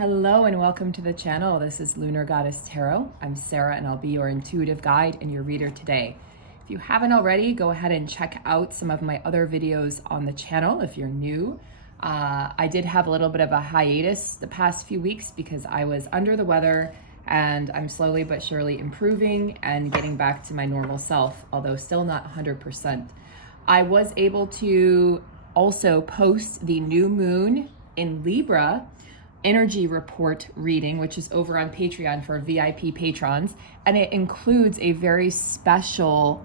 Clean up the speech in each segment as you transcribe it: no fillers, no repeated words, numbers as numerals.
Hello and welcome to the channel. This is Lunar Goddess Tarot. I'm Sarah and I'll be your intuitive guide and your reader today. If you haven't already, go ahead and check out some of my other videos on the channel if you're new. I did have a little bit of a hiatus the past few weeks because I was under the weather, and I'm slowly but surely improving and getting back to my normal self, although still not 100%. I was able to also post the new moon in Libra energy report reading, which is over on Patreon for VIP patrons, and it includes a very special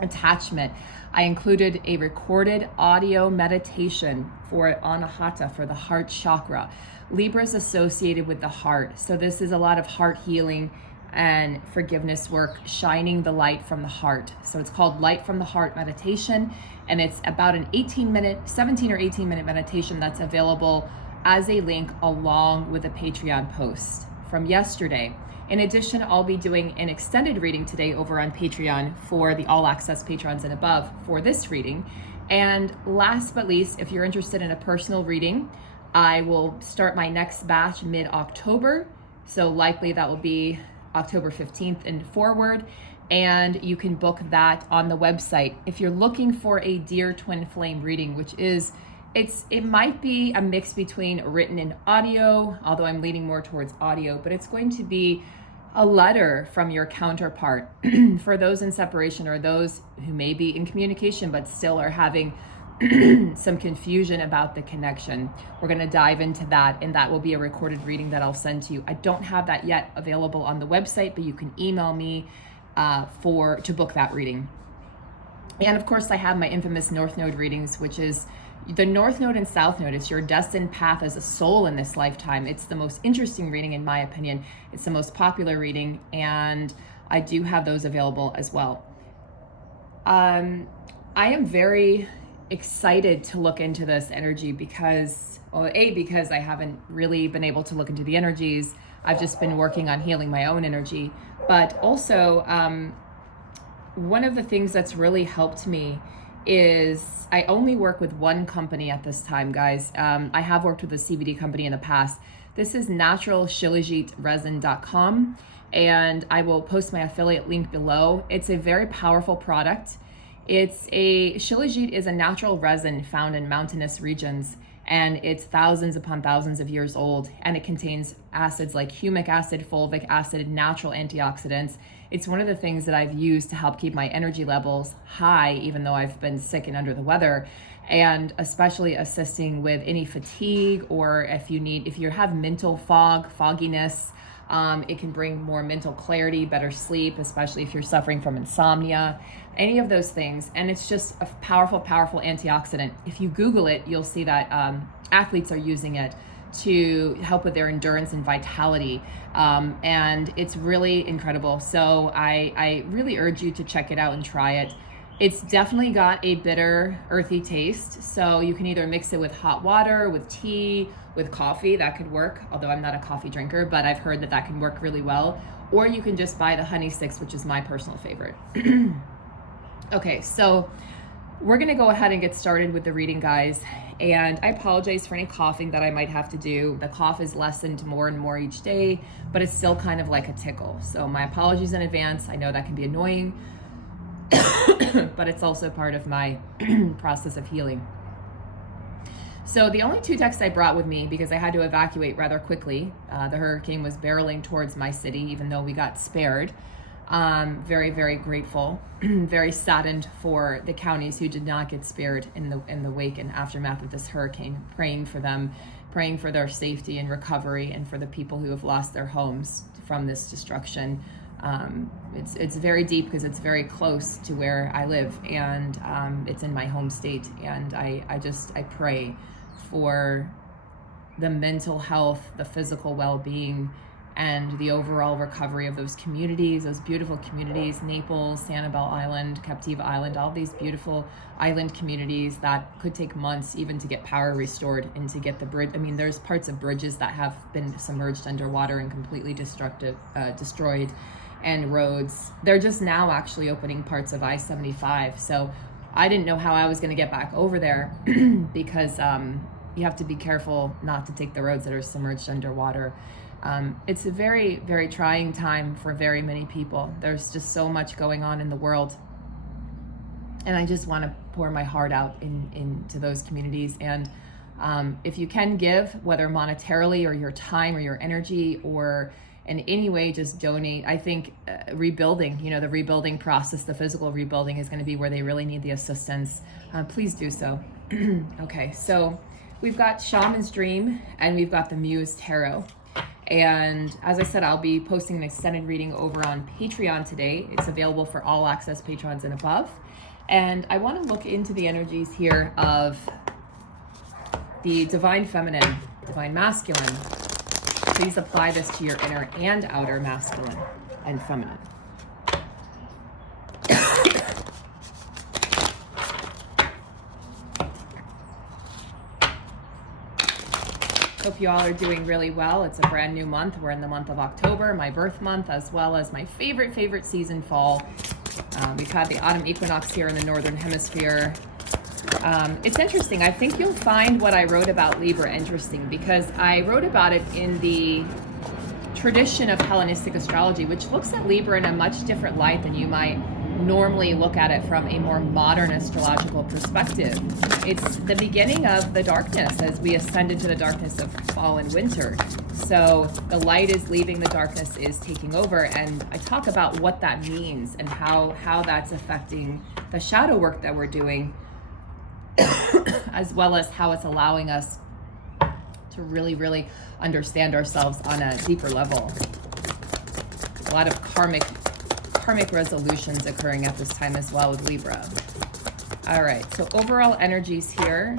attachment. I included a recorded audio meditation for Anahata, for the heart chakra. Libra is associated with the heart, so this is a lot of heart healing and forgiveness work, shining the light from the heart. So it's called Light from the Heart meditation, and it's about an 17 or 18 minute meditation that's available as a link along with a Patreon post from yesterday. In addition, I'll be doing an extended reading today over on Patreon for the all access patrons and above for this reading. And last but least, if you're interested in a personal reading, I will start my next batch mid-October. So likely that will be October 15th and forward. And you can book that on the website. If you're looking for a Dear Twin Flame reading, which is it might be a mix between written and audio, although I'm leaning more towards audio, but it's going to be a letter from your counterpart for those in separation or those who may be in communication but still are having some confusion about the connection. We're going to dive into that, and that will be a recorded reading that I'll send to you. I don't have that yet available on the website, but you can email me to book that reading. And of course, I have my infamous North Node readings, which is the North Node and South Node. It's your destined path as a soul in this lifetime. It's the most interesting reading in my opinion. It's the most popular reading, and I do have those available as well. I am very excited to look into this energy because, well, because I haven't really been able to look into the energies. I've just been working on healing my own energy, but also one of the things that's really helped me is I only work with one company at this time, guys. I have worked with a CBD company in the past. This is naturalshilajitresin.com, and I will post my affiliate link below. It's a very powerful product. Shilajit is a natural resin found in mountainous regions, and it's thousands upon thousands of years old, and it contains acids like humic acid, fulvic acid, natural antioxidants. It's one of the things that I've used to help keep my energy levels high, even though I've been sick and under the weather, and especially assisting with any fatigue, or if you have mental fogginess, it can bring more mental clarity, better sleep, especially if you're suffering from insomnia, any of those things. And it's just a powerful, powerful antioxidant. If you Google it, you'll see that athletes are using it to help with their endurance and vitality. And it's really incredible. So I really urge you to check it out and try it. It's definitely got a bitter, earthy taste. So you can either mix it with hot water, with tea, with coffee. That could work, although I'm not a coffee drinker, but I've heard that can work really well. Or you can just buy the honey sticks, which is my personal favorite. Okay, so we're gonna go ahead and get started with the reading, guys. And I apologize for any coughing that I might have to do. The cough is lessened more and more each day, but it's still kind of like a tickle. So my apologies in advance. I know that can be annoying, but it's also part of my process of healing. So the only two texts I brought with me, because I had to evacuate rather quickly, the hurricane was barreling towards my city, even though we got spared. Very, very grateful, very saddened for the counties who did not get spared in the wake and aftermath of this hurricane, praying for them, praying for their safety and recovery, and for the people who have lost their homes from this destruction. It's very deep because it's very close to where I live, and it's in my home state. And I pray for the mental health, the physical well-being, and the overall recovery of those communities, those beautiful communities, Naples, Sanibel Island, Captiva Island, all these beautiful island communities that could take months even to get power restored and to get the bridge. I mean, there's parts of bridges that have been submerged underwater and completely destroyed, and roads. They're just now actually opening parts of I-75. So I didn't know how I was gonna get back over there because you have to be careful not to take the roads that are submerged underwater. It's a very, very trying time for very many people. There's just so much going on in the world. And I just want to pour my heart out into those communities. And if you can give, whether monetarily or your time or your energy or in any way, just donate. I think rebuilding, the rebuilding process, the physical rebuilding is going to be where they really need the assistance. Please do so. Okay, so we've got Shaman's Dream and we've got the Muse Tarot. And as I said, I'll be posting an extended reading over on Patreon today. It's available for all access patrons and above. And I want to look into the energies here of the Divine Feminine, Divine Masculine. Please apply this to your inner and outer masculine and feminine. Hope you all are doing really well. It's a brand new month. We're in the month of October, my birth month, as well as my favorite season, fall. We've had the autumn equinox here in the Northern Hemisphere. It's interesting. I think you'll find what I wrote about Libra interesting because I wrote about it in the tradition of Hellenistic astrology, which looks at Libra in a much different light than you might normally look at it from a more modern astrological perspective. It's the beginning of the darkness as we ascend into the darkness of fall and winter. So the light is leaving, the darkness is taking over, and I talk about what that means and how that's affecting the shadow work that we're doing, as well as how it's allowing us to really understand ourselves on a deeper level. A lot of karmic resolutions occurring at this time as well with Libra. All right, so overall energies here.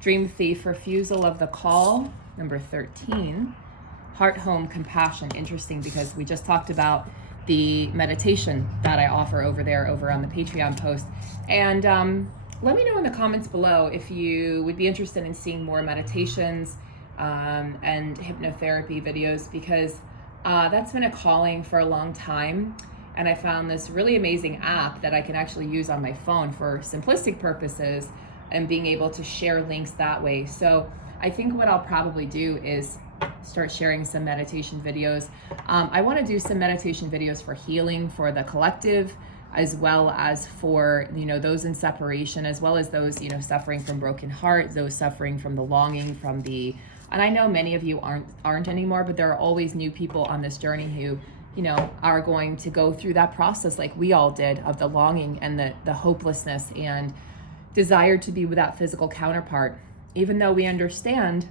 Dream Thief, Refusal of the Call, number 13. Heart Home, Compassion. Interesting because we just talked about the meditation that I offer over on the Patreon post. And let me know in the comments below if you would be interested in seeing more meditations and hypnotherapy videos, because that's been a calling for a long time. And I found this really amazing app that I can actually use on my phone for simplistic purposes and being able to share links that way. So I think what I'll probably do is start sharing some meditation videos. I want to do some meditation videos for healing for the collective, as well as for, those in separation, as well as those, suffering from broken heart, those suffering from the longing, from the, and I know many of you aren't anymore, but there are always new people on this journey who, are going to go through that process like we all did, of the longing and the hopelessness and desire to be with that physical counterpart, even though we understand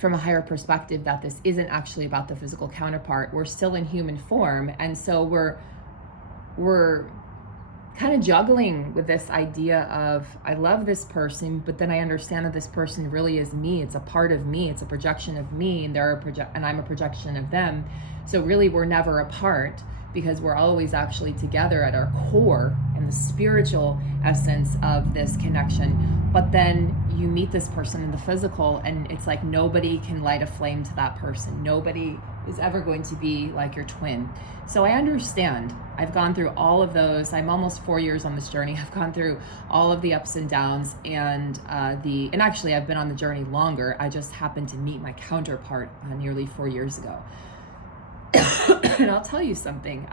from a higher perspective that this isn't actually about the physical counterpart. We're still in human form, and so we're kind of juggling with this idea of, I love this person, but then I understand that this person really is me. It's a part of me. It's a projection of me, and and I'm a projection of them. So really, we're never apart, because we're always actually together at our core in the spiritual essence of this connection. But then you meet this person in the physical, and it's like nobody can light a flame to that person. Nobody is ever going to be like your twin. So I understand. I've gone through all of those. I'm almost 4 years on this journey. I've gone through all of the ups and downs, and actually I've been on the journey longer. I just happened to meet my counterpart nearly 4 years ago. And I'll tell you something.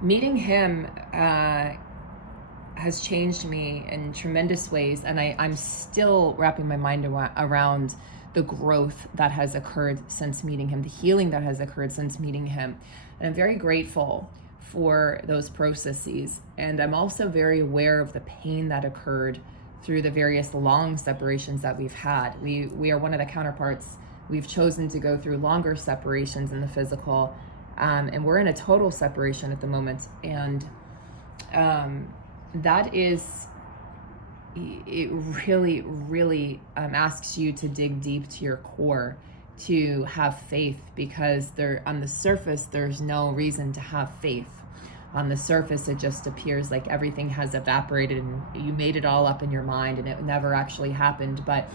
Meeting him has changed me in tremendous ways, and I'm still wrapping my mind around the growth that has occurred since meeting him, the healing that has occurred since meeting him. And I'm very grateful for those processes. And I'm also very aware of the pain that occurred through the various long separations that we've had. We are one of the counterparts. We've chosen to go through longer separations in the physical, and we're in a total separation at the moment. And that is, it really asks you to dig deep to your core, to have faith, because on the surface, there's no reason to have faith. On the surface, it just appears like everything has evaporated and you made it all up in your mind and it never actually happened. But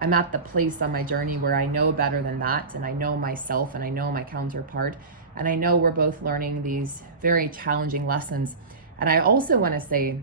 I'm at the place on my journey where I know better than that, and I know myself and I know my counterpart, and I know we're both learning these very challenging lessons. And I also want to say,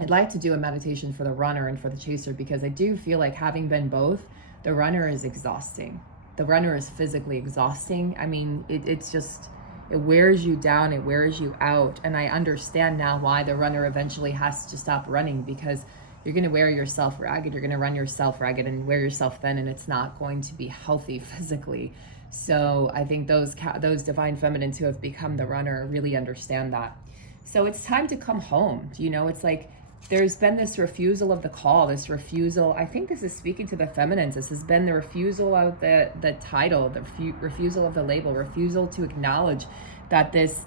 I'd like to do a meditation for the runner and for the chaser, because I do feel like, having been both, the runner is exhausting. The runner is physically exhausting. I mean, it's just, it wears you down, it wears you out. And I understand now why the runner eventually has to stop running, because you're going to wear yourself ragged, you're going to run yourself ragged and wear yourself thin, and it's not going to be healthy physically. So I think those divine feminines who have become the runner really understand that. So it's time to come home. You know, it's like there's been this refusal of the call, this refusal. I think this is speaking to the feminines. This has been the refusal of the title, the refusal of the label, refusal to acknowledge that this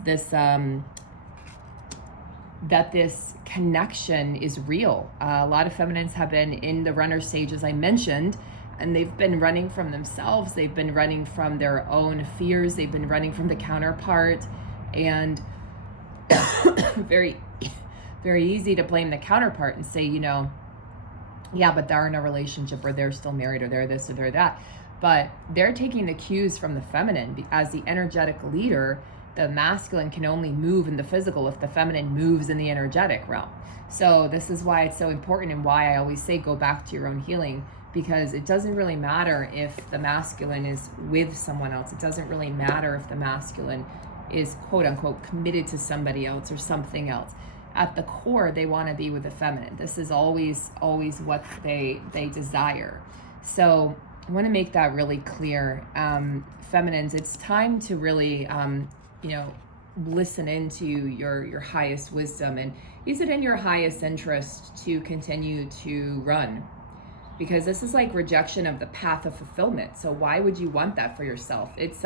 connection is real. A lot of feminines have been in the runner stage, as I mentioned, and they've been running from themselves. They've been running from their own fears. They've been running from the counterpart, and very, very easy to blame the counterpart and say, you know, yeah, but they're in a relationship, or they're still married, or they're this, or they're that. But they're taking the cues from the feminine. As the energetic leader, the masculine can only move in the physical if the feminine moves in the energetic realm. So this is why it's so important, and why I always say go back to your own healing, because it doesn't really matter if the masculine is with someone else. It doesn't really matter if the masculine is quote unquote committed to somebody else or something else. At the core, they want to be with the feminine. This is always what they desire. So I want to make that really clear. Feminines, it's time to really listen into your highest wisdom, and is it in your highest interest to continue to run? Because this is like rejection of the path of fulfillment. So why would you want that for yourself? It's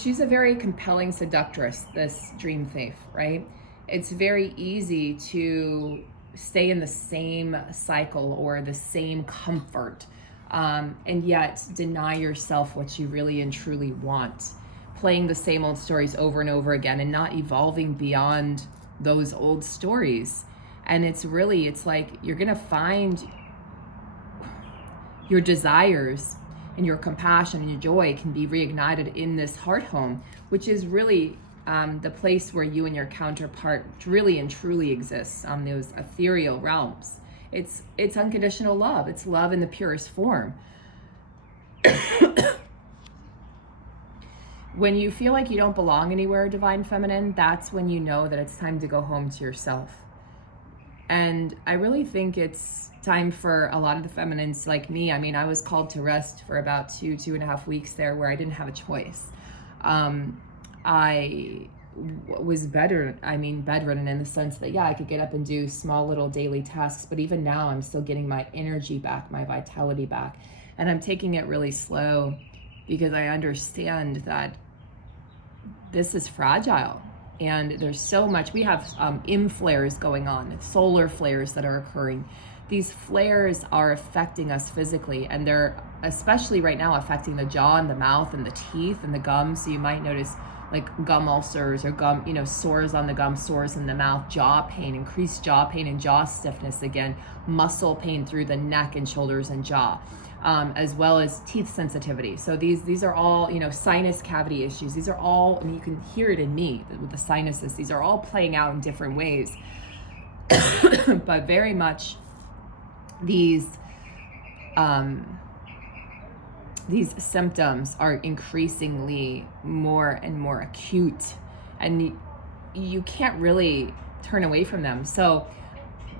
she's a very compelling seductress, this dream thief, right? It's very easy to stay in the same cycle or the same comfort, and yet deny yourself what you really and truly want, playing the same old stories over and over again and not evolving beyond those old stories. And it's like you're gonna find your desires and your compassion and your joy can be reignited in this heart home, which is really the place where you and your counterpart really and truly exists on those ethereal realms. It's unconditional love. It's love in the purest form. When you feel like you don't belong anywhere, divine feminine, that's when you know that it's time to go home to yourself. And I really think it's time for a lot of the feminines like me. I mean, I was called to rest for about 2.5 weeks there, where I didn't have a choice. I was bedridden in the sense that, yeah, I could get up and do small little daily tasks, but even now I'm still getting my energy back, my vitality back. And I'm taking it really slow, because I understand that this is fragile. And there's so much. We have flares going on, solar flares that are occurring. These flares are affecting us physically, and they're especially right now affecting the jaw and the mouth and the teeth and the gums. So you might notice like gum ulcers or gum, sores on the gum, sores in the mouth, jaw pain, increased jaw pain and jaw stiffness again, muscle pain through the neck and shoulders and jaw. As well as teeth sensitivity. So these are all, sinus cavity issues. These are all, you can hear it in me with the sinuses. These are all playing out in different ways. But very much these symptoms are increasingly more and more acute, and you can't really turn away from them. So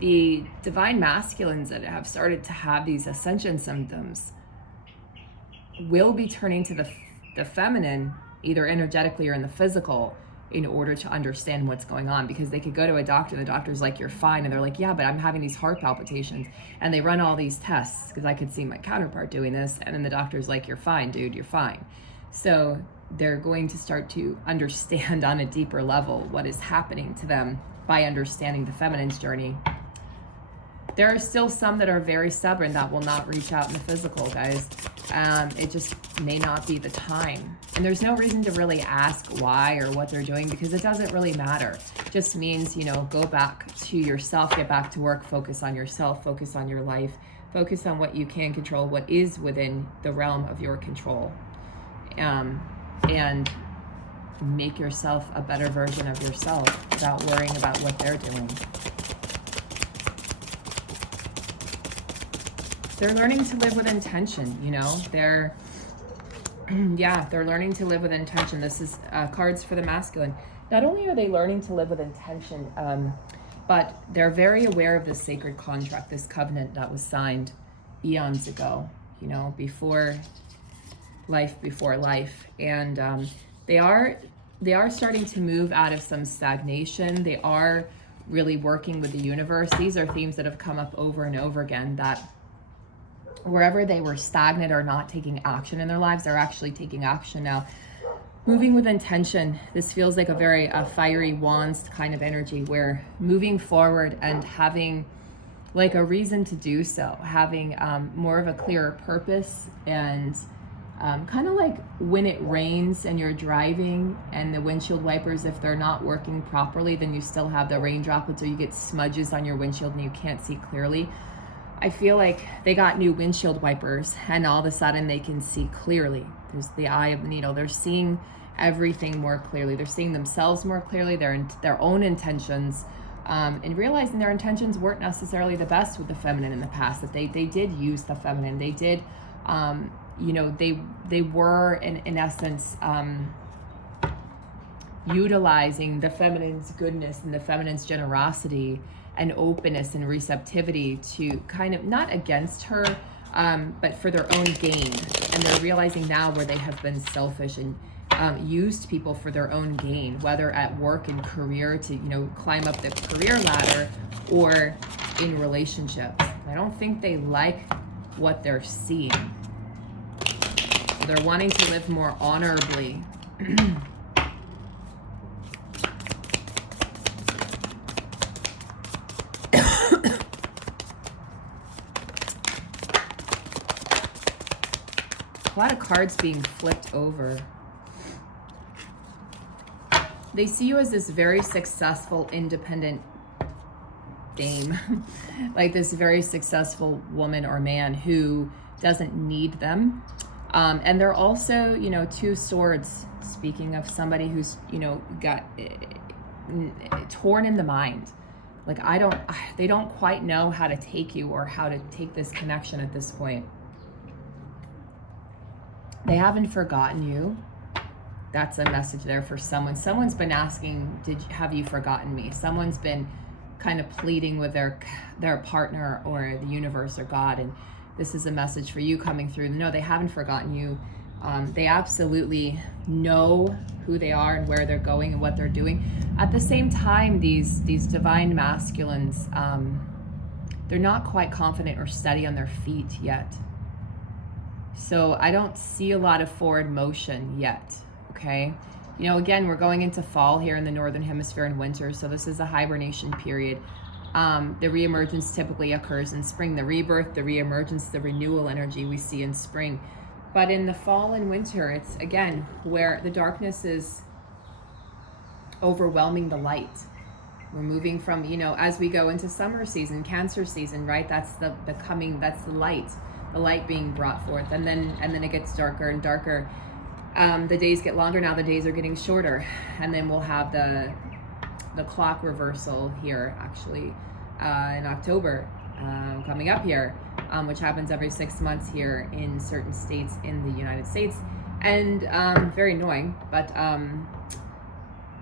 the divine masculines that have started to have these ascension symptoms will be turning to the feminine, either energetically or in the physical, in order to understand what's going on. Because they could go to a doctor and the doctor's like, you're fine. And they're like, yeah, but I'm having these heart palpitations. And they run all these tests, because I could see my counterpart doing this. And then the doctor's like, you're fine, dude, you're fine. So they're going to start to understand on a deeper level what is happening to them by understanding the feminine's journey. There are still some that are very stubborn that will not reach out in the physical, guys. It just may not be the time. And there's no reason to really ask why or what they're doing, because it doesn't really matter. It just means, go back to yourself, get back to work, focus on yourself, focus on your life, focus on what you can control, what is within the realm of your control. And make yourself a better version of yourself without worrying about what they're doing. They're learning to live with intention, you know, they're learning to live with intention. This is cards for the masculine. Not only are they learning to live with intention, but they're very aware of this sacred contract, this covenant that was signed eons ago, you know, before life. And they are starting to move out of some stagnation. They are really working with the universe. These are themes that have come up over and over again, that wherever they were stagnant or not taking action in their lives, they're actually taking action now. Moving with intention. This feels like a very fiery wands kind of energy, where moving forward and having like a reason to do so, having more of a clearer purpose, and kind of like when it rains and you're driving and the windshield wipers, if they're not working properly, then you still have the rain droplets, or you get smudges on your windshield and you can't see clearly. I feel like they got new windshield wipers and all of a sudden they can see clearly. There's the eye of the needle. They're seeing everything more clearly. They're seeing themselves more clearly, their own intentions, and realizing their intentions weren't necessarily the best with the feminine in the past, that they did use the feminine. They did, you know, they were in essence utilizing the feminine's goodness and the feminine's generosity and openness and receptivity to kind of, not against her, but for their own gain. And they're realizing now where they have been selfish and used people for their own gain, whether at work and career to, you know, climb up the career ladder, or in relationships. I don't think they like what they're seeing. They're wanting to live more honorably. A lot of cards being flipped over. They see you as this very successful, independent dame, like this very successful woman or man who doesn't need them. And they're also, you know, two swords, speaking of somebody who's, you know, got torn in the mind. Like, they don't quite know how to take you or how to take this connection at this point. They haven't forgotten you. That's a message there for someone. Someone's been asking, have you forgotten me? Someone's been kind of pleading with their partner or the universe or God, and this is a message for you coming through. No, they haven't forgotten you. They absolutely know who they are and where they're going and what they're doing. At the same time, these divine masculines, they're not quite confident or steady on their feet yet. So I don't see a lot of forward motion yet, okay? You know, again, we're going into fall here in the Northern Hemisphere and winter, so this is a hibernation period. The reemergence typically occurs in spring. The rebirth, the reemergence, the renewal energy we see in spring. But in the fall and winter, it's, again, where the darkness is overwhelming the light. We're moving from, you know, as we go into summer season, Cancer season, right? That's the light being brought forth, and then it gets darker and darker. The days get longer now. The days are getting shorter, and then we'll have the clock reversal here, actually, in October, coming up here, which happens every 6 months here in certain states in the United States, and very annoying. But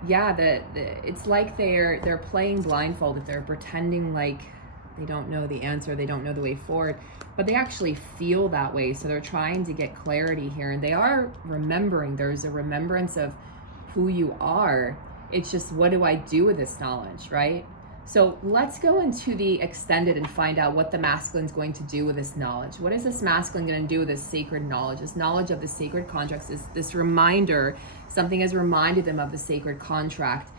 yeah, it's like they're playing blindfolded. They're pretending like they don't know the answer, they don't know the way forward, but they actually feel that way. So they're trying to get clarity here, and they are remembering. There's a remembrance of who you are. It's just, what do I do with this knowledge, right? So let's go into the extended and find out what the masculine's going to do with this knowledge. What is this masculine going to do with this sacred knowledge? This knowledge of the sacred contracts is this reminder. Something has reminded them of the sacred contract.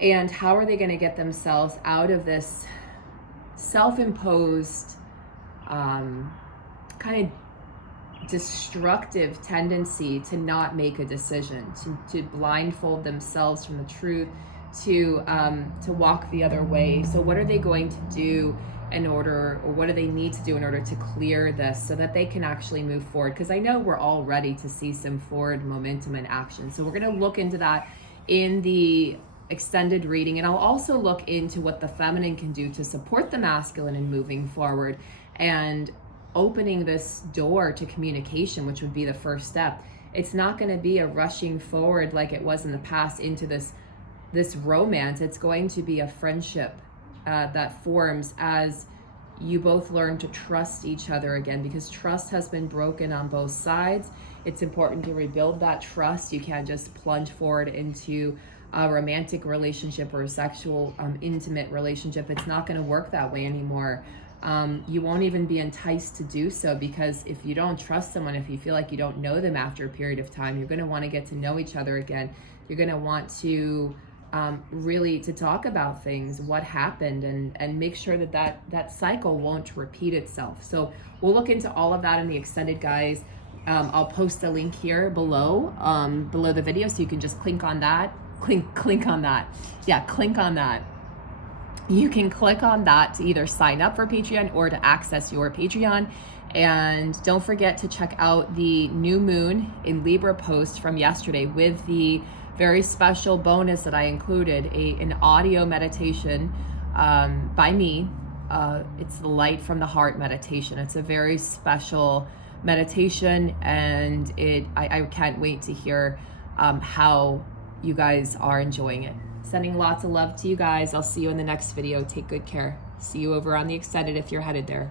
And how are they going to get themselves out of this self-imposed kind of destructive tendency to not make a decision, to blindfold themselves from the truth, to walk the other way? So what are they going to do in order, or what do they need to do in order to clear this so that they can actually move forward? Because I know we're all ready to see some forward momentum and action. So we're going to look into that in the extended reading, and I'll also look into what the feminine can do to support the masculine in moving forward and opening this door to communication, which would be the first step. It's not going to be a rushing forward like it was in the past into this romance. It's going to be a friendship that forms as you both learn to trust each other again, because trust has been broken on both sides. It's important to rebuild that trust. You can't just plunge forward into a romantic relationship or a sexual intimate relationship. It's not going to work that way anymore. You won't even be enticed to do so, because if you don't trust someone, if you feel like you don't know them after a period of time, you're going to want to get to know each other again. You're going to want to really to talk about things, what happened, and make sure that cycle won't repeat itself. So we'll look into all of that in the extended, guys. I'll post a link here below the video, so you can just click on that. Click on that. Yeah, click on that. You can click on that to either sign up for Patreon or to access your Patreon. And don't forget to check out the new moon in Libra post from yesterday with the very special bonus that I included, an audio meditation by me. It's the Light from the Heart meditation. It's a very special meditation, and I can't wait to hear how you guys are enjoying it. Sending lots of love to you guys. I'll see you in the next video. Take good care. See you over on the extended if you're headed there.